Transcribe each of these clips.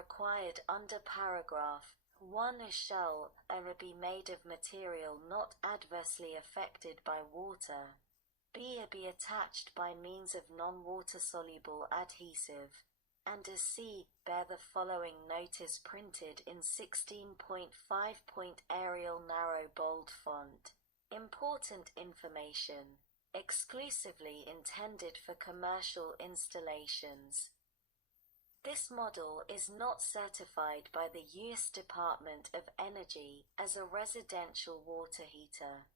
required under paragraph 1 shall be made of material not adversely affected by water, be attached by means of non-water-soluble adhesive, and c. bear the following notice printed in 16.5 Arial narrow bold font. Important information, exclusively intended for commercial installations. This model is not certified by the U.S. Department of Energy as a residential water heater.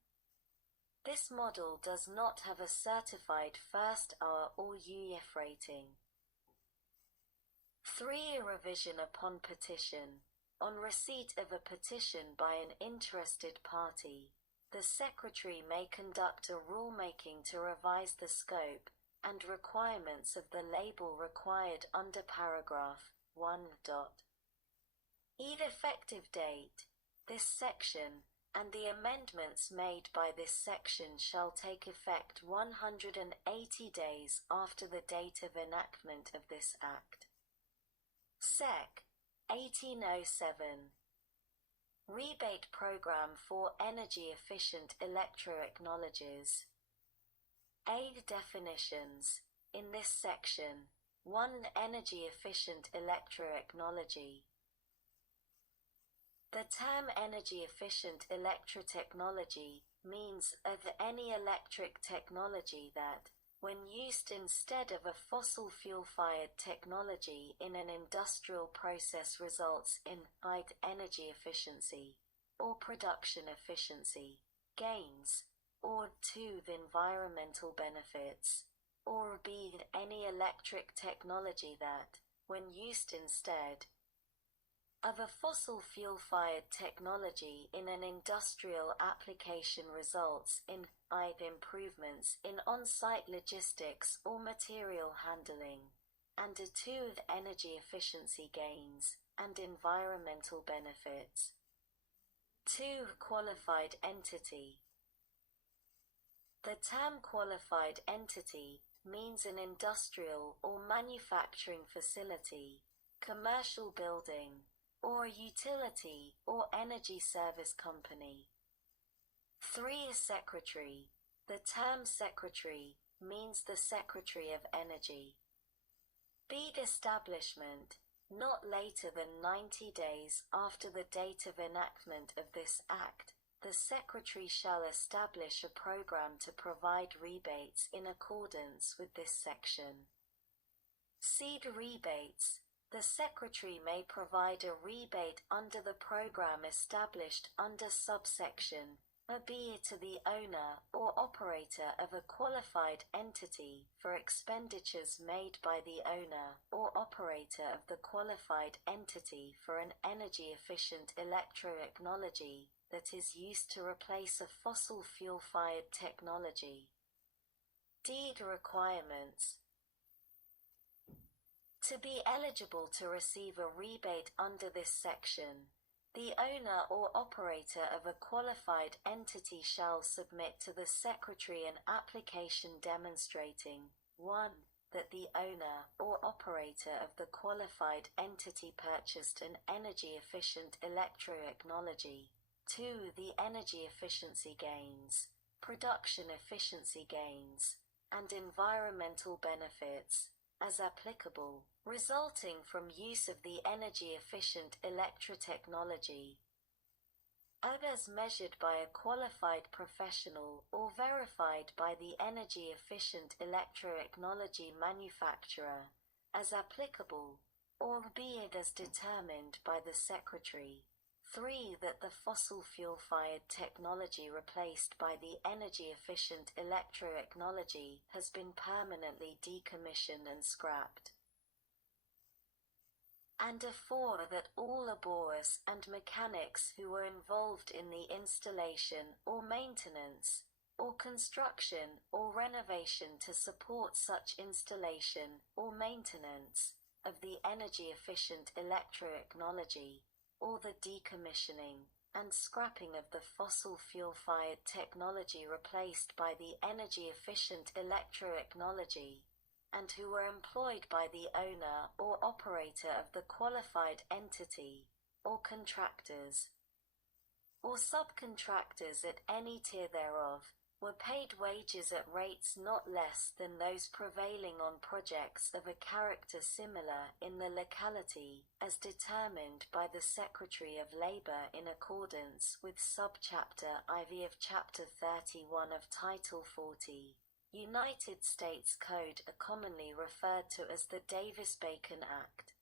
This model does not have a certified first R or UEF rating. 3. Revision upon petition. On receipt of a petition by an interested party, the Secretary may conduct a rulemaking to revise the scope and requirements of the label required under paragraph 1. Effective date. This section and the amendments made by this section shall take effect 180 days after the date of enactment of this Act. Sec. 1807. Rebate Program for Energy Efficient Electro-Technologies. Aid definitions. In this section, 1. Energy efficient electro-technology. The term energy efficient electro-technology means of any electric technology that, when used instead of a fossil fuel-fired technology in an industrial process, results in either energy efficiency or production efficiency gains, or 2. The environmental benefits, or b. any electric technology that, when used instead of a fossil fuel-fired technology in an industrial application, results in either improvements in on-site logistics or material handling, and 2. The energy efficiency gains and environmental benefits. 2. Qualified entity. The term qualified entity means an industrial or manufacturing facility, commercial building, or a utility or energy service company. 3. Secretary. The term secretary means the Secretary of Energy. B. Establishment. Not later than 90 days after the date of enactment of this Act, the Secretary shall establish a program to provide rebates in accordance with this section. C. Rebates. The Secretary may provide a rebate under the program established under subsection B to the owner or operator of a qualified entity for expenditures made by the owner or operator of the qualified entity for an energy-efficient electro-technology that is used to replace a fossil fuel-fired technology. D. Requirements. To be eligible to receive a rebate under this section, the owner or operator of a qualified entity shall submit to the Secretary an application demonstrating 1. That the owner or operator of the qualified entity purchased an energy-efficient electro-technology, 2. The energy efficiency gains, production efficiency gains, and environmental benefits, as applicable, resulting from use of the energy-efficient electro-technology, as measured by a qualified professional or verified by the energy-efficient electro-technology manufacturer, as applicable, or be it as determined by the Secretary. 3. That the fossil fuel-fired technology replaced by the energy-efficient electro-technology has been permanently decommissioned and scrapped. And 4. That all laborers and mechanics who were involved in the installation or maintenance, or construction or renovation to support such installation or maintenance of the energy-efficient electro-technology, or the decommissioning and scrapping of the fossil fuel-fired technology replaced by the energy-efficient electro-technology, and who were employed by the owner or operator of the qualified entity, or contractors, or subcontractors at any tier thereof, were paid wages at rates not less than those prevailing on projects of a character similar in the locality, as determined by the Secretary of Labor in accordance with Subchapter IV of Chapter 31 of Title 40. United States Code, are commonly referred to as the Davis-Bacon Act.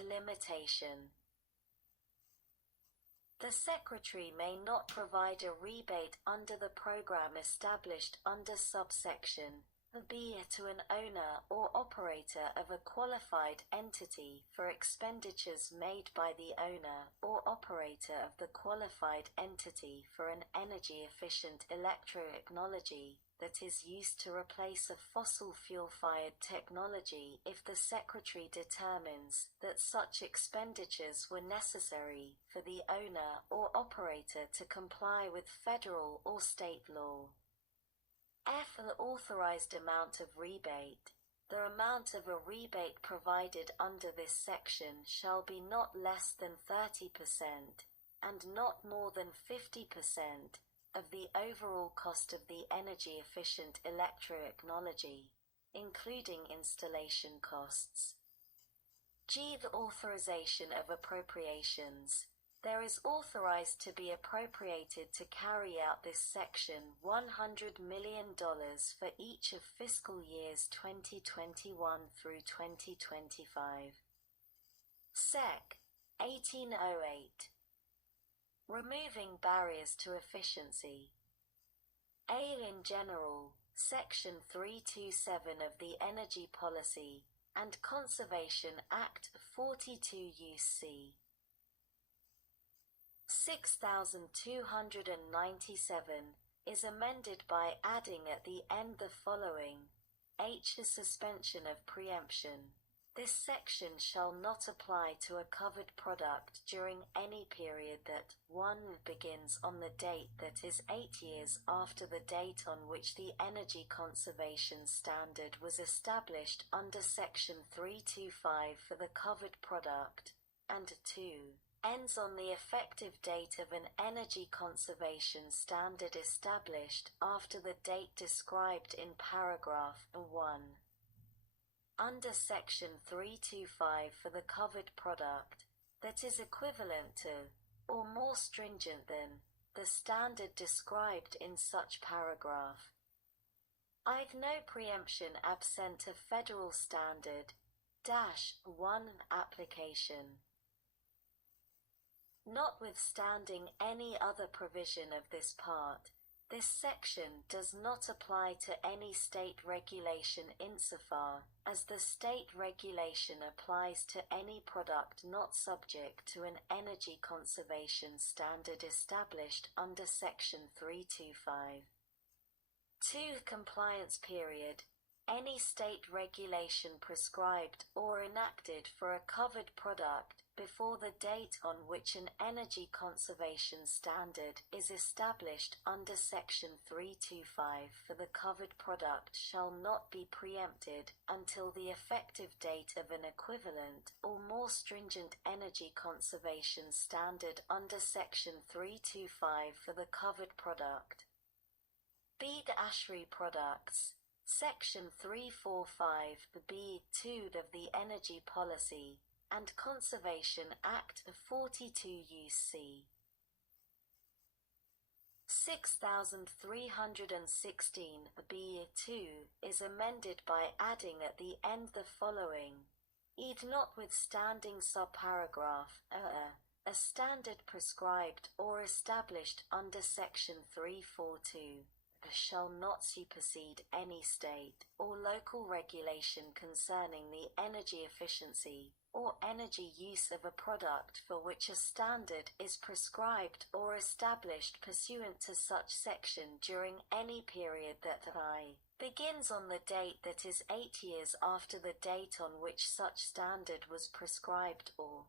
Limitation. The Secretary may not provide a rebate under the program established under subsection B to an owner or operator of a qualified entity for expenditures made by the owner or operator of the qualified entity for an energy-efficient electro-technology that is used to replace a fossil fuel-fired technology if the Secretary determines that such expenditures were necessary for the owner or operator to comply with federal or state law. The authorized amount of rebate. The amount of a rebate provided under this section shall be not less than 30% and not more than 50% of the overall cost of the energy-efficient electro-technology, including installation costs. The authorization of appropriations. There is authorized to be appropriated to carry out this section $100 million for each of fiscal years 2021 through 2025. Sec. 1808. Removing barriers to efficiency. In general, Section 327 of the Energy Policy and Conservation Act 42 U.C. 6297 is amended by adding at the end the following: H. The suspension of preemption. This section shall not apply to a covered product during any period that 1. Begins on the date that is 8 years after the date on which the energy conservation standard was established under Section 325 for the covered product, and 2. Ends on the effective date of an energy conservation standard established after the date described in paragraph 1. Under Section 325 for the covered product, that is equivalent to, or more stringent than, the standard described in such paragraph. No preemption absent a federal standard. 1 application. Notwithstanding any other provision of this part, this section does not apply to any state regulation insofar as the state regulation applies to any product not subject to an energy conservation standard established under Section 325. 2. Compliance period. Any state regulation prescribed or enacted for a covered product before the date on which an energy conservation standard is established under Section 325 for the covered product shall not be preempted until the effective date of an equivalent or more stringent energy conservation standard under Section 325 for the covered product. The ASHRAE products. Section 345(b)(2) of the Energy Policy and Conservation Act 42 U.C. 6316(b)(2) is amended by adding at the end the following: notwithstanding subparagraph a standard prescribed or established under Section 342 shall not supersede any state or local regulation concerning the energy efficiency or energy use of a product for which a standard is prescribed or established pursuant to such section during any period that begins on the date that is 8 years after the date on which such standard was prescribed or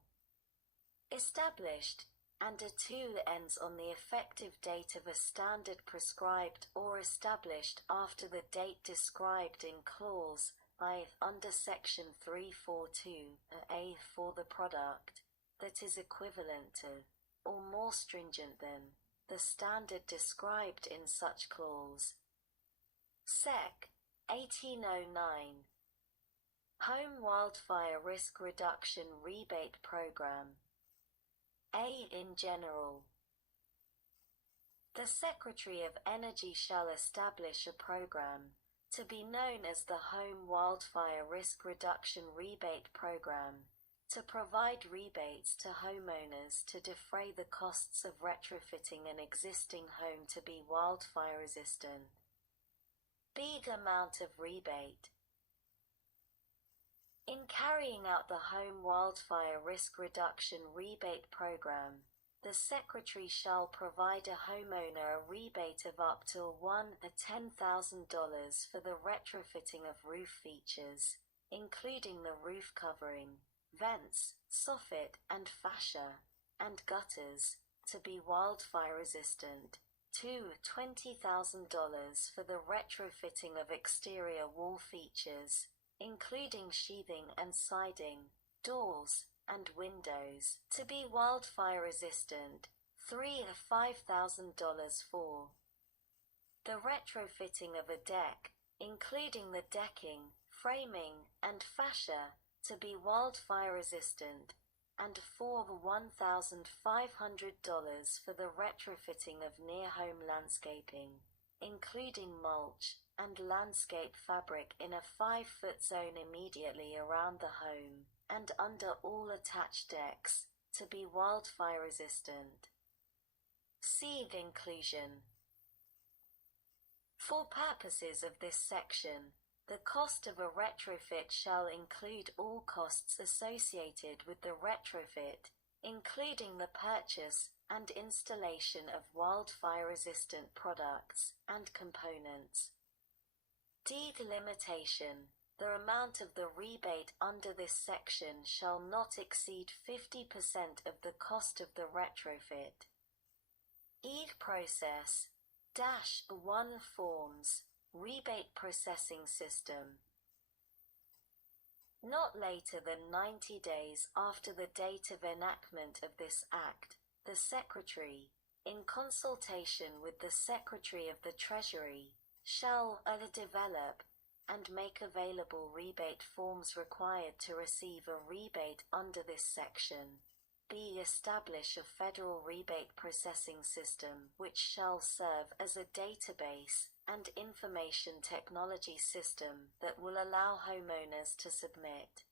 established, and a 2 ends on the effective date of a standard prescribed or established after the date described in clause I under section 342A for the product that is equivalent to or more stringent than the standard described in such clause. Sec. 1809 Home Wildfire Risk Reduction Rebate Program. A. In general, the Secretary of Energy shall establish a program to be known as the Home Wildfire Risk Reduction Rebate Program to provide rebates to homeowners to defray the costs of retrofitting an existing home to be wildfire resistant. B. The amount of rebate. In carrying out the Home Wildfire Risk Reduction Rebate Program, the Secretary shall provide a homeowner a rebate of up to $10,000 for the retrofitting of roof features, including the roof covering, vents, soffit and fascia, and gutters, to be wildfire resistant. 2. $20,000 for the retrofitting of exterior wall features, including sheathing and siding, doors, and windows, to be wildfire resistant. 3. $5,000 for the retrofitting of a deck, including the decking, framing, and fascia, to be wildfire resistant. And 4. $1,500 for the retrofitting of near-home landscaping, including mulch and landscape fabric in a 5-foot zone immediately around the home and under all attached decks, to be wildfire resistant. C. Inclusion. For purposes of this section, the cost of a retrofit shall include all costs associated with the retrofit, including the purchase and installation of wildfire-resistant products and components. D. Limitation. The amount of the rebate under this section shall not exceed 50% of the cost of the retrofit. E. Process. -1 Forms. Rebate processing system. Not later than 90 days after the date of enactment of this Act, the Secretary, in consultation with the Secretary of the Treasury, shall develop and make available rebate forms required to receive a rebate under this section. B. Establish a federal rebate processing system which shall serve as a database and information technology system that will allow homeowners to submit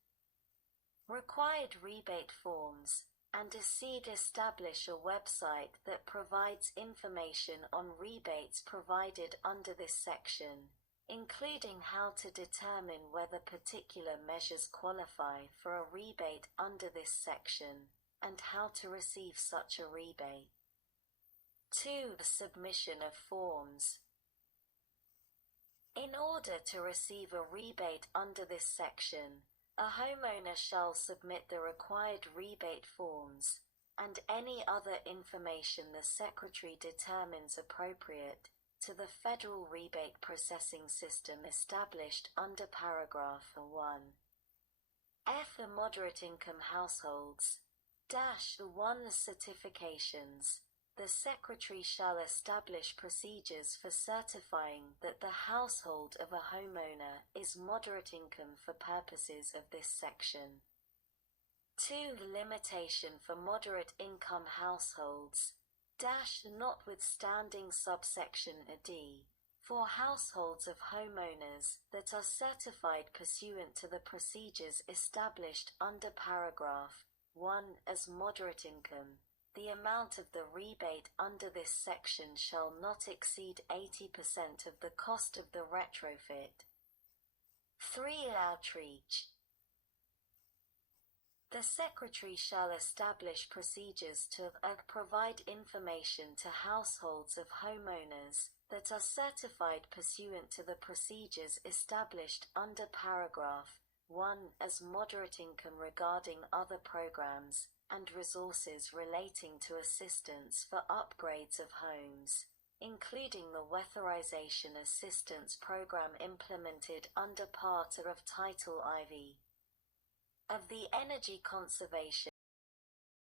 required rebate forms, and establish a website that provides information on rebates provided under this section, including how to determine whether particular measures qualify for a rebate under this section, and how to receive such a rebate. 2. The submission of forms. In order to receive a rebate under this section, a homeowner shall submit the required rebate forms, and any other information the Secretary determines appropriate, to the Federal Rebate Processing System established under Paragraph 1. F. The moderate income households. -1 Certifications. The Secretary shall establish procedures for certifying that the household of a homeowner is moderate income for purposes of this section. 2. Limitation for moderate income households. Notwithstanding subsection D, for households of homeowners that are certified pursuant to the procedures established under Paragraph 1 as moderate income, the amount of the rebate under this section shall not exceed 80% of the cost of the retrofit. 3. Outreach. The Secretary shall establish procedures to provide information to households of homeowners that are certified pursuant to the procedures established under Paragraph 1. As moderate income regarding other programs and resources relating to assistance for upgrades of homes, including the Weatherization Assistance Program implemented under Part A of Title IV of the Energy Conservation